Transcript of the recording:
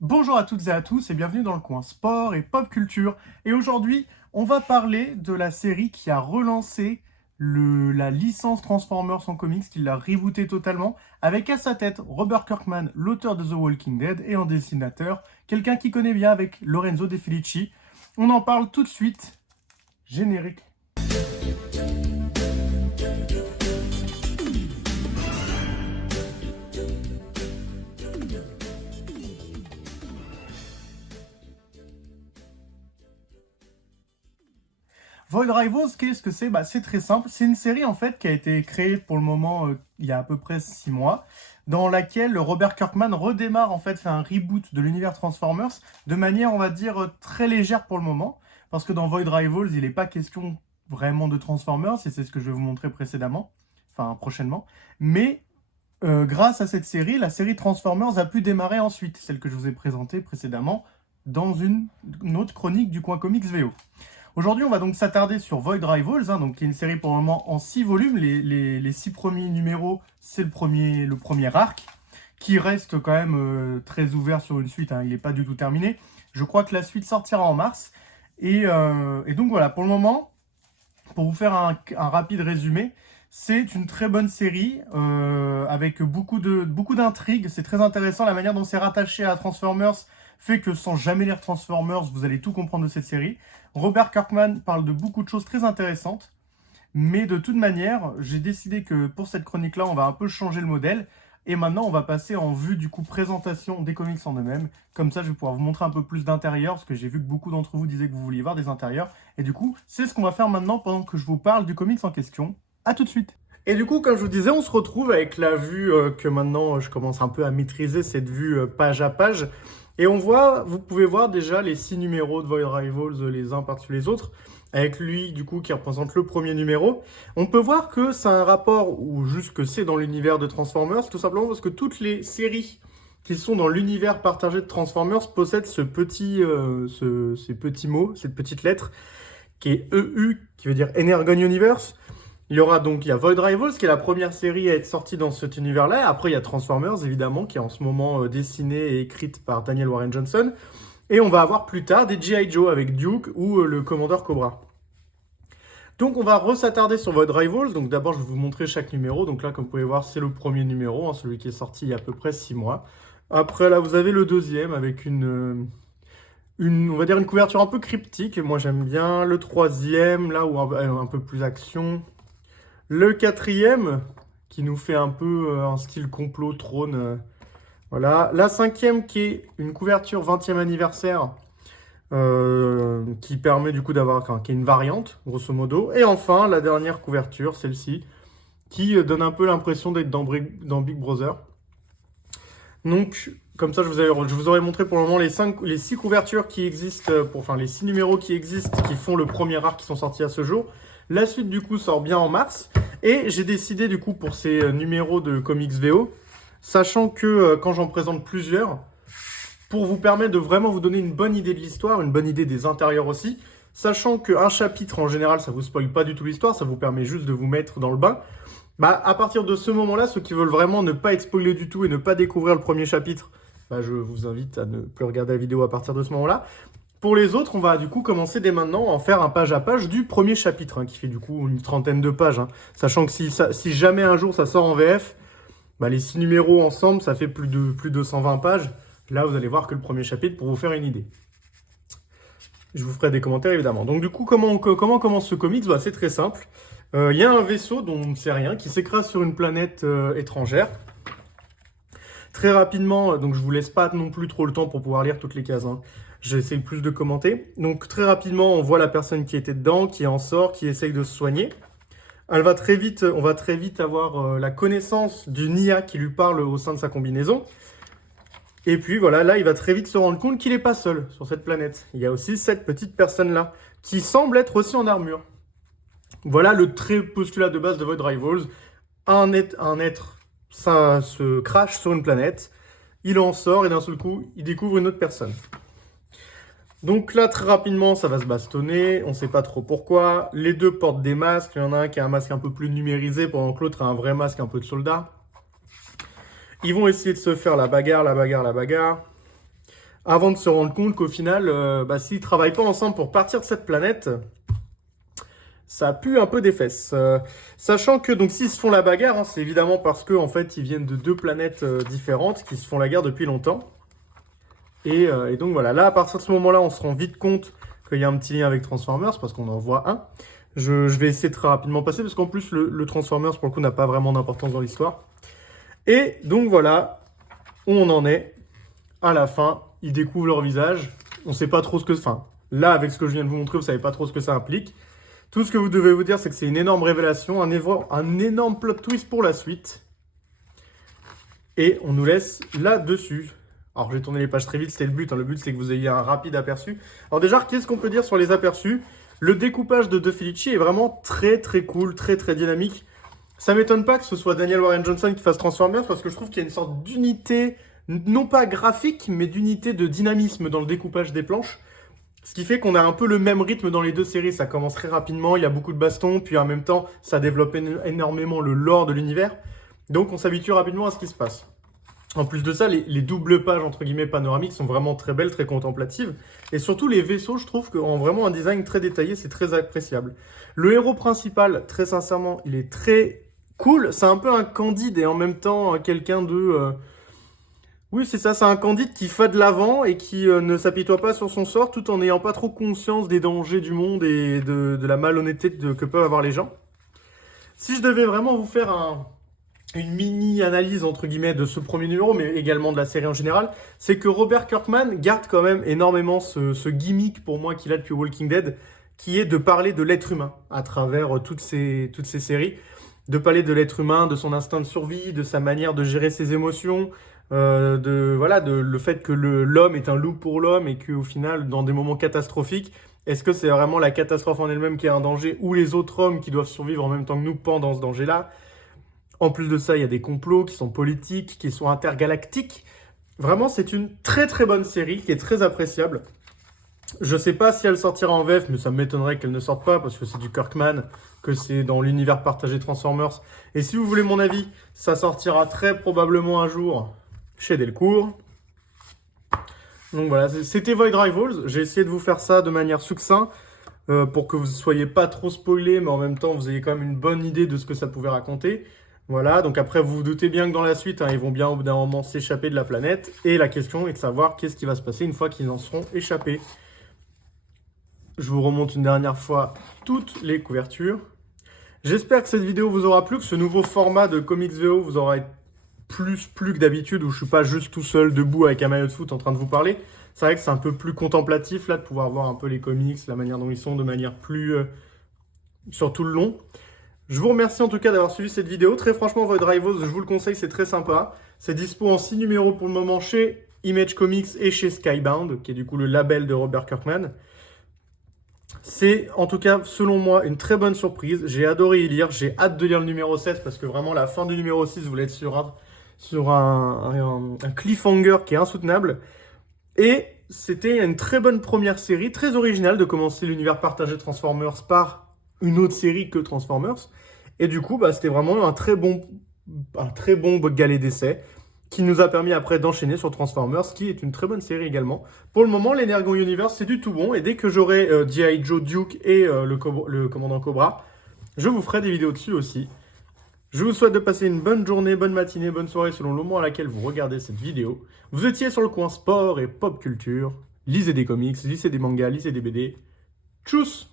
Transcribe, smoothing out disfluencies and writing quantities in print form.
Bonjour à toutes et à tous et bienvenue dans le coin sport et pop culture. Et aujourd'hui, on va parler de la série qui a relancé la licence Transformers en comics, qui l'a rebooté totalement, avec à sa tête Robert Kirkman, l'auteur de The Walking Dead, et en dessinateur, quelqu'un qui connaît bien avec Lorenzo De Felici. On en parle tout de suite. Générique. Void Rivals, qu'est-ce que c'est? C'est très simple. C'est une série en fait qui a été créée pour le moment il y a à peu près 6 mois, dans laquelle Robert Kirkman redémarre en fait, fait un reboot de l'univers Transformers de manière, on va dire, très légère pour le moment, parce que dans Void Rivals, il n'est pas question vraiment de Transformers, et c'est ce que je vais vous montrer précédemment, enfin prochainement. Mais grâce à cette série, la série Transformers a pu démarrer ensuite, celle que je vous ai présentée précédemment dans une autre chronique du coin comics VO. Aujourd'hui, on va donc s'attarder sur Void Rivals, donc, qui est une série pour le moment en 6 volumes. Les 6 premiers numéros, c'est le premier arc, qui reste quand même très ouvert sur une suite, il n'est pas du tout terminé. Je crois que la suite sortira en mars. Et donc voilà, pour le moment, pour vous faire un rapide résumé, c'est une très bonne série avec beaucoup d'intrigues. C'est très intéressant la manière dont c'est rattaché à Transformers fait que sans jamais lire Transformers, vous allez tout comprendre de cette série. Robert Kirkman parle de beaucoup de choses très intéressantes, mais de toute manière, j'ai décidé que pour cette chronique-là, on va un peu changer le modèle. Et maintenant, on va passer en vue du coup présentation des comics en eux-mêmes. Comme ça, je vais pouvoir vous montrer un peu plus d'intérieur, parce que j'ai vu que beaucoup d'entre vous disaient que vous vouliez voir des intérieurs. Et du coup, c'est ce qu'on va faire maintenant pendant que je vous parle du comics en question. À tout de suite. Et du coup, comme je vous disais, on se retrouve avec la vue que maintenant je commence un peu à maîtriser, cette vue page à page. Et on voit, vous pouvez voir déjà les 6 numéros de Void Rivals les uns par-dessus les autres, avec lui du coup qui représente le premier numéro. On peut voir que c'est un rapport, ou juste que c'est dans l'univers de Transformers, tout simplement parce que toutes les séries qui sont dans l'univers partagé de Transformers possèdent ces petits mots, cette petite lettre, qui est EU, qui veut dire Energon Universe. Il y a Void Rivals, qui est la première série à être sortie dans cet univers-là. Après, il y a Transformers, évidemment, qui est en ce moment dessinée et écrite par Daniel Warren Johnson. Et on va avoir plus tard des G.I. Joe avec Duke ou le Commodore Cobra. Donc, on va s'attarder sur Void Rivals. Donc, d'abord, je vais vous montrer chaque numéro. Donc là, comme vous pouvez voir, c'est le premier numéro, celui qui est sorti il y a à peu près 6 mois. Après, là, vous avez le deuxième avec on va dire une couverture un peu cryptique. Moi, j'aime bien le troisième, là, où un peu plus action. Le quatrième, qui nous fait un peu un style complot trône. Voilà. La cinquième, qui est une couverture 20e anniversaire, qui permet du coup d'avoir, qui est une variante, grosso modo. Et enfin, la dernière couverture, celle-ci, qui donne un peu l'impression d'être dans Big Brother. Donc, comme ça, je vous aurais montré pour le moment les 6 couvertures qui existent, les 6 numéros qui existent, qui font le premier arc qui sont sortis à ce jour. La suite, du coup, sort bien en mars. Et j'ai décidé, du coup, pour ces numéros de comics VO, sachant que quand j'en présente plusieurs, pour vous permettre de vraiment vous donner une bonne idée de l'histoire, une bonne idée des intérieurs aussi, sachant qu'un chapitre, en général, ça vous spoile pas du tout l'histoire, ça vous permet juste de vous mettre dans le bain. À partir de ce moment-là, ceux qui veulent vraiment ne pas être spoilés du tout et ne pas découvrir le premier chapitre, je vous invite à ne plus regarder la vidéo à partir de ce moment-là. Pour les autres, on va du coup commencer dès maintenant à en faire un page à page du premier chapitre, qui fait du coup une trentaine de pages. Sachant que si jamais un jour ça sort en VF, les 6 numéros ensemble, ça fait plus de 120 pages. Là, vous allez voir que le premier chapitre pour vous faire une idée. Je vous ferai des commentaires évidemment. Donc du coup, comment commence ce comics? C'est très simple. Il y a un vaisseau dont on ne sait rien qui s'écrase sur une planète étrangère. Très rapidement, donc je vous laisse pas non plus trop le temps pour pouvoir lire toutes les cases. J'essaie plus de commenter. Donc très rapidement, on voit la personne qui était dedans, qui en sort, qui essaye de se soigner. On va très vite avoir la connaissance d'une IA qui lui parle au sein de sa combinaison. Et puis voilà, là, il va très vite se rendre compte qu'il n'est pas seul sur cette planète. Il y a aussi cette petite personne-là, qui semble être aussi en armure. Voilà le très postulat de base de Void Rivals. Un être, ça se crache sur une planète, il en sort et d'un seul coup, il découvre une autre personne. Donc là, très rapidement, ça va se bastonner, on ne sait pas trop pourquoi. Les deux portent des masques, il y en a un qui a un masque un peu plus numérisé, pendant que l'autre a un vrai masque un peu de soldat. Ils vont essayer de se faire la bagarre. avant de se rendre compte qu'au final, s'ils travaillent pas ensemble pour partir de cette planète, ça pue un peu des fesses. Sachant que donc s'ils se font la bagarre, hein, c'est évidemment parce que en fait ils viennent de deux planètes différentes qui se font la guerre depuis longtemps. Et donc voilà, là à partir de ce moment-là, on se rend vite compte qu'il y a un petit lien avec Transformers parce qu'on en voit un. Je vais essayer de très rapidement passer parce qu'en plus le Transformers pour le coup n'a pas vraiment d'importance dans l'histoire. Et donc voilà, où on en est. À la fin, ils découvrent leur visage. On sait pas trop ce que... Enfin, là avec ce que je viens de vous montrer, vous savez pas trop ce que ça implique. Tout ce que vous devez vous dire, c'est que c'est une énorme révélation, un énorme plot twist pour la suite. Et on nous laisse là-dessus. Alors, je vais tourner les pages très vite, c'était le but. Hein. Le but, c'est que vous ayez un rapide aperçu. Alors déjà, qu'est-ce qu'on peut dire sur les aperçus? Le découpage de De Felici est vraiment très très cool, très très dynamique. Ça m'étonne pas que ce soit Daniel Warren Johnson qui fasse Transformers, parce que je trouve qu'il y a une sorte d'unité, non pas graphique, mais d'unité de dynamisme dans le découpage des planches. Ce qui fait qu'on a un peu le même rythme dans les deux séries. Ça commence très rapidement, il y a beaucoup de bastons, puis en même temps, ça développe énormément le lore de l'univers. Donc on s'habitue rapidement à ce qui se passe. En plus de ça, les doubles pages, entre guillemets, panoramiques sont vraiment très belles, très contemplatives. Et surtout, les vaisseaux, je trouve qu'ont vraiment un design très détaillé, c'est très appréciable. Le héros principal, très sincèrement, il est très cool. C'est un peu un Candide et en même temps quelqu'un de... Oui, c'est ça, c'est un Candide qui va de l'avant et qui ne s'apitoie pas sur son sort tout en n'ayant pas trop conscience des dangers du monde et de la malhonnêteté que peuvent avoir les gens. Si je devais vraiment vous faire une mini-analyse, entre guillemets, de ce premier numéro, mais également de la série en général, c'est que Robert Kirkman garde quand même énormément ce gimmick, pour moi, qu'il a depuis Walking Dead, qui est de parler de l'être humain à travers toutes ces séries. De parler de l'être humain, de son instinct de survie, de sa manière de gérer ses émotions, le fait que l'homme est un loup pour l'homme et qu'au final, dans des moments catastrophiques, est-ce que c'est vraiment la catastrophe en elle-même qui est un danger ou les autres hommes qui doivent survivre en même temps que nous pendant ce danger-là? En plus de ça, il y a des complots qui sont politiques, qui sont intergalactiques. Vraiment, c'est une très très bonne série qui est très appréciable. Je sais pas si elle sortira en VF, mais ça m'étonnerait qu'elle ne sorte pas parce que c'est du Kirkman, que c'est dans l'univers partagé Transformers. Et si vous voulez mon avis, ça sortira très probablement un jour chez Delcourt. Donc voilà, c'était Void Rivals. J'ai essayé de vous faire ça de manière succincte pour que vous ne soyez pas trop spoilés, mais en même temps, vous ayez quand même une bonne idée de ce que ça pouvait raconter. Voilà, donc après, vous vous doutez bien que dans la suite, hein, ils vont bien au bout d'un moment s'échapper de la planète. Et la question est de savoir qu'est-ce qui va se passer une fois qu'ils en seront échappés. Je vous remonte une dernière fois toutes les couvertures. J'espère que cette vidéo vous aura plu, que ce nouveau format de Comics VO vous aura plus que d'habitude, où je suis pas juste tout seul debout avec un maillot de foot en train de vous parler. C'est vrai que c'est un peu plus contemplatif là, de pouvoir voir un peu les comics, la manière dont ils sont, de manière plus... sur tout le long. Je vous remercie en tout cas d'avoir suivi cette vidéo. Très franchement, Void Rivals, je vous le conseille, c'est très sympa. C'est dispo en 6 numéros pour le moment chez Image Comics et chez Skybound, qui est du coup le label de Robert Kirkman. C'est en tout cas, selon moi, une très bonne surprise. J'ai adoré y lire. J'ai hâte de lire le numéro 7 parce que vraiment, la fin du numéro 6, vous voulez être sur un cliffhanger qui est insoutenable. Et c'était une très bonne première série, très originale de commencer l'univers partagé Transformers par une autre série que Transformers. Et du coup, c'était vraiment un très bon galet d'essai qui nous a permis après d'enchaîner sur Transformers, qui est une très bonne série également. Pour le moment, l'Energon Universe, c'est du tout bon, et dès que j'aurai G.I. Joe Duke et le commandant Cobra, je vous ferai des vidéos dessus aussi. Je vous souhaite de passer une bonne journée, bonne matinée, bonne soirée selon le moment à laquelle vous regardez cette vidéo. Vous étiez sur le coin sport et pop culture. Lisez des comics, lisez des mangas, lisez des BD. Tchuss!